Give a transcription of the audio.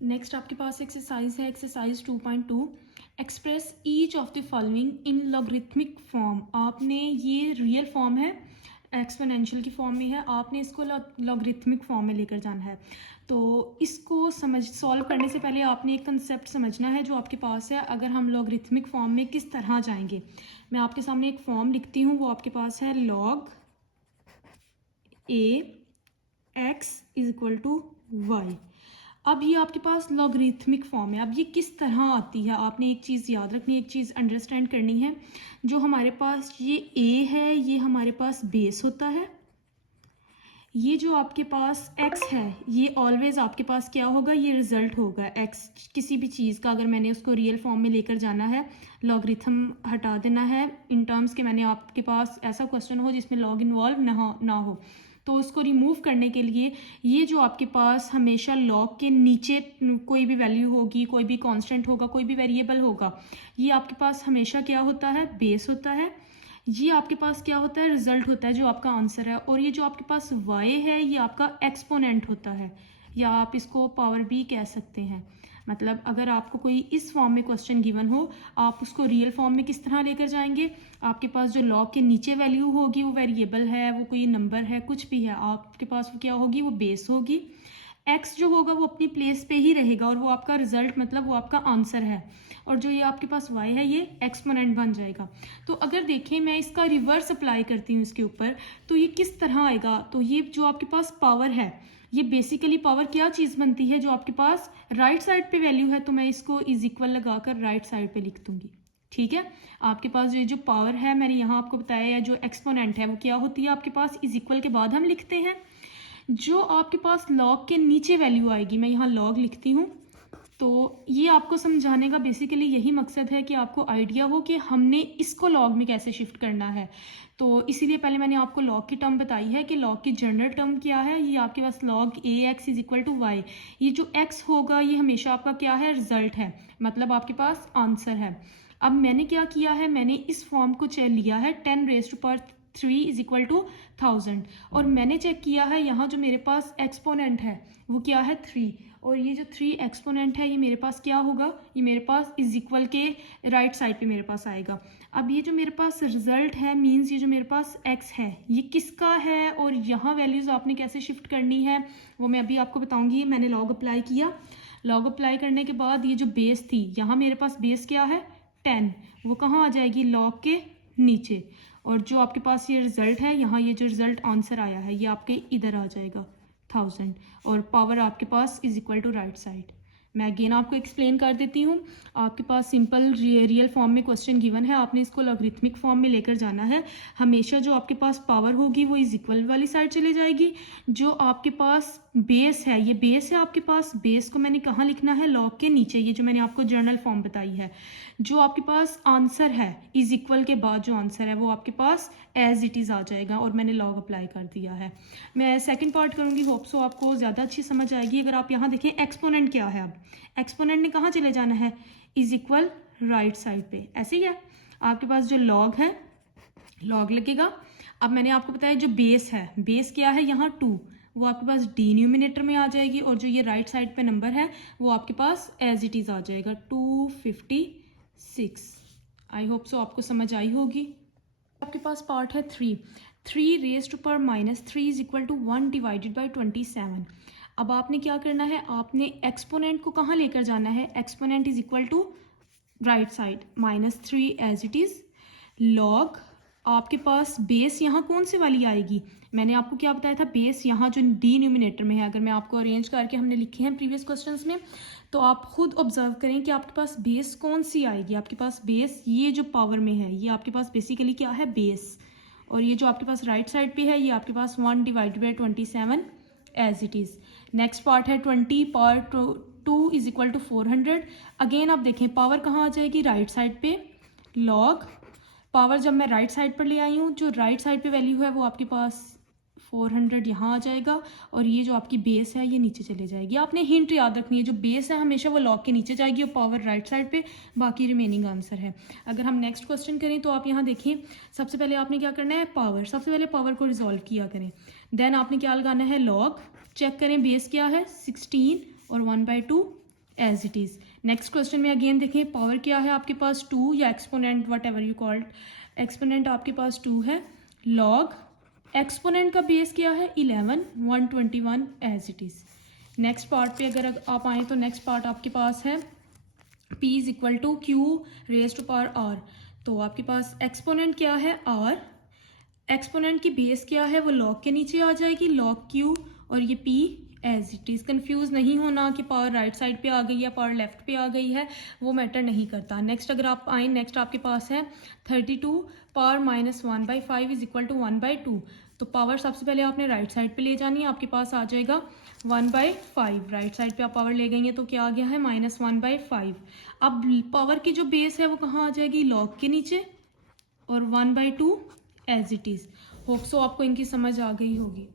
Next आपके पास exercise है exercise 2.2। Express each of the following in logarithmic form. आपने ये रियल फॉर्म है, एक्सपोनेंशियल की फॉर्म में है, आपने इसको लॉगरिथमिक फॉर्म में लेकर जाना है। तो इसको सॉल्व करने से पहले आपने एक कंसेप्ट समझना है जो आपके पास है। अगर हम लॉगरिथमिक फॉर्म में किस तरह जाएंगे, मैं आपके सामने एक फॉर्म लिखती हूँ, वो आपके पास है log a x is equal to y. अब ये आपके पास लॉगरिथमिक फॉर्म है। अब ये किस तरह आती है, आपने एक चीज़ याद रखनी है, एक चीज़ अंडरस्टैंड करनी है। जो हमारे पास ये a है, ये हमारे पास बेस होता है। ये जो आपके पास x है, ये ऑलवेज आपके पास क्या होगा, ये रिजल्ट होगा। x किसी भी चीज़ का अगर मैंने उसको रियल फॉर्म में लेकर जाना है, लॉगरिथम हटा देना है इन टर्म्स के, मैंने आपके पास ऐसा क्वेश्चन हो जिसमें लॉग इन्वॉल्व ना हो, तो उसको रिमूव करने के लिए ये जो आपके पास हमेशा लॉग के नीचे कोई भी वैल्यू होगी, कोई भी कांस्टेंट होगा, कोई भी वेरिएबल होगा, ये आपके पास हमेशा क्या होता है, बेस होता है। ये आपके पास क्या होता है, रिजल्ट होता है जो आपका आंसर है। और ये जो आपके पास y है, ये आपका एक्सपोनेंट होता है, या आप इसको पावर भी कह सकते हैं। मतलब अगर आपको कोई इस फॉर्म में क्वेश्चन गिवन हो, आप उसको रियल फॉर्म में किस तरह लेकर जाएंगे। आपके पास जो लॉग के नीचे वैल्यू होगी, वो वेरिएबल है, वो कोई नंबर है, कुछ भी है, आपके पास वो क्या होगी, वो बेस होगी। एक्स जो होगा वो अपनी प्लेस पे ही रहेगा और वो आपका रिजल्ट, मतलब वो आपका आंसर है। और जो ये आपके पास y है, ये एक्सपोनेंट बन जाएगा। तो अगर देखें मैं इसका रिवर्स अप्लाई करती हूँ इसके ऊपर, तो ये किस तरह आएगा। तो ये जो आपके पास पावर है, ये बेसिकली पावर क्या चीज़ बनती है, जो आपके पास राइट साइड पे वैल्यू है, तो मैं इसको इज इक्वल लगाकर राइट साइड पे लिख दूंगी। ठीक है, आपके पास जो पावर है, मैंने यहाँ आपको बताया, या जो एक्सपोनेंट है वो क्या होती है आपके पास, इज इक्वल के बाद हम लिखते हैं। जो आपके पास लॉग के नीचे वैल्यू आएगी, मैं यहाँ लॉग लिखती हूँ। तो ये आपको समझाने का बेसिकली यही मकसद है कि आपको आइडिया हो कि हमने इसको लॉग में कैसे शिफ्ट करना है। तो इसीलिए पहले मैंने आपको लॉग की टर्म बताई है कि लॉग की जनरल टर्म क्या है। ये आपके पास log ax is equal to y. ये जो x होगा ये हमेशा आपका क्या है, रिजल्ट है, मतलब आपके पास आंसर है। अब मैंने क्या किया है, मैंने इस फॉर्म को लिया है 10⁻³ इज इक्वल टू 1000, और मैंने चेक किया है यहाँ जो मेरे पास एक्सपोनेंट है वो क्या है, 3, और ये जो 3 एक्सपोनेंट है ये मेरे पास क्या होगा, ये मेरे पास इज इक्वल के राइट साइड पे मेरे पास आएगा। अब ये जो मेरे पास रिजल्ट है, मींस ये जो मेरे पास x है, ये किसका है, और यहाँ वैल्यूज आपने कैसे शिफ्ट करनी है वो मैं अभी आपको बताऊंगी। मैंने लॉग अप्लाई किया, लॉग अप्लाई करने के बाद ये जो बेस थी, यहाँ मेरे पास बेस क्या है 10, वो कहाँ आ जाएगी, लॉग के नीचे। और जो आपके पास ये रिजल्ट है, यहाँ ये जो रिजल्ट आंसर आया है, ये आपके इधर आ जाएगा 1000, और पावर आपके पास is equal to right side. मैं अगेन आपको एक्सप्लेन कर देती हूँ। आपके पास सिंपल रियल फॉर्म में क्वेश्चन गिवन है, आपने इसको लॉगरिथमिक फॉर्म में लेकर जाना है। हमेशा जो आपके पास पावर होगी वो इज इक्वल वाली साइड चले जाएगी। जो आपके पास बेस है, ये बेस है आपके पास, बेस को मैंने कहाँ लिखना है, लॉग के नीचे, ये जो मैंने आपको जर्नल फॉर्म बताई है। जो आपके पास आंसर है, इज इक्वल के बाद जो आंसर है वो आपके पास एज इट इज़ आ जाएगा, और मैंने लॉग अप्लाई कर दिया है। मैं सेकंड पार्ट करूँगी, होप सो आपको ज़्यादा अच्छी समझ आएगी। अगर आप यहाँ देखें एक्सपोनेंट क्या है, अब एक्सपोनेंट ने कहाँ चले जाना है, इज इक्वल राइट साइड पे, ऐसे ही है। आपके पास जो लॉग है, लॉग लगेगा। अब मैंने आपको बताया जो बेस है, बेस क्या है यहाँ 2, वो आपके पास डिनोमिनेटर में आ जाएगी, और जो ये राइट साइड पे नंबर है वो आपके पास एज इट इज़ आ जाएगा 256। आई होप सो आपको समझ आई होगी। आपके पास पार्ट है 3 is equal to 1 divided by 27। अब आपने क्या करना है, आपने एक्सपोनेंट को कहाँ लेकर जाना है, exponent is equal to right side, -3 as it is. Log आपके पास बेस यहाँ कौन सी वाली आएगी, मैंने आपको क्या बताया था, बेस यहाँ जो डिनोमिनेटर में है। अगर मैं आपको अरेंज करके हमने लिखे हैं प्रीवियस क्वेश्चंस में, तो आप खुद ऑब्जर्व करें कि आपके पास बेस कौन सी आएगी। आपके पास बेस ये जो पावर में है, ये आपके पास बेसिकली क्या है, बेस। और ये जो आपके पास राइट साइड पे है, ये आपके पास 1 divided by 27 as it is. Next part है 20 part 2 is equal to 400। Again आप देखें पावर कहाँ आ जाएगी, राइट साइड पे। लॉग पावर जब मैं राइट साइड पर ले आई हूँ, जो राइट साइड पे वैल्यू है वो आपके पास 400 यहाँ आ जाएगा, और ये जो आपकी बेस है ये नीचे चले जाएगी। आपने हिंट याद रखनी है, जो बेस है हमेशा वो लॉग के नीचे जाएगी और पावर राइट साइड पे, बाकी रिमेनिंग आंसर है। अगर हम नेक्स्ट क्वेश्चन करें तो आप यहाँ देखें, सबसे पहले आपने क्या करना है, पावर, सबसे पहले पावर को रिजॉल्व किया करें। देन आपने क्या लगाना है, लॉग, चेक करें बेस क्या है 16 और 1/2 as it is. Next question में अगेन देखें, पावर क्या है आपके पास 2 या exponent whatever you called, exponent आपके पास 2 है, लॉग एक्सपोनेंट का बेस क्या है 11, 121 as it is. Next part पे अगर आप आएँ तो नेक्स्ट पार्ट आपके पास है p is equal to q raise to power r। तो आपके पास एक्सपोनेंट क्या है r, एक्सपोनेंट की बेस क्या है वो लॉग के नीचे आ जाएगी, लॉग q, और ये p as it is. Confuse नहीं होना कि पावर राइट साइड पे आ गई है पावर लेफ्ट पे आ गई है, वो मैटर नहीं करता। नेक्स्ट अगर आप आए, नेक्स्ट आपके पास है 32 पावर -1/5 इज इक्वल टू 1/2। तो पावर सबसे पहले आपने राइट साइड पे ले जानी है, आपके पास आ जाएगा 1/5। राइट साइड पे आप पावर ले गई हैं तो क्या आ गया है -1/5। अब पावर की जो बेस है वो कहाँ आ जाएगी, लॉग के नीचे, और 1/2 as it is. Hope so आपको इनकी समझ आ गई होगी।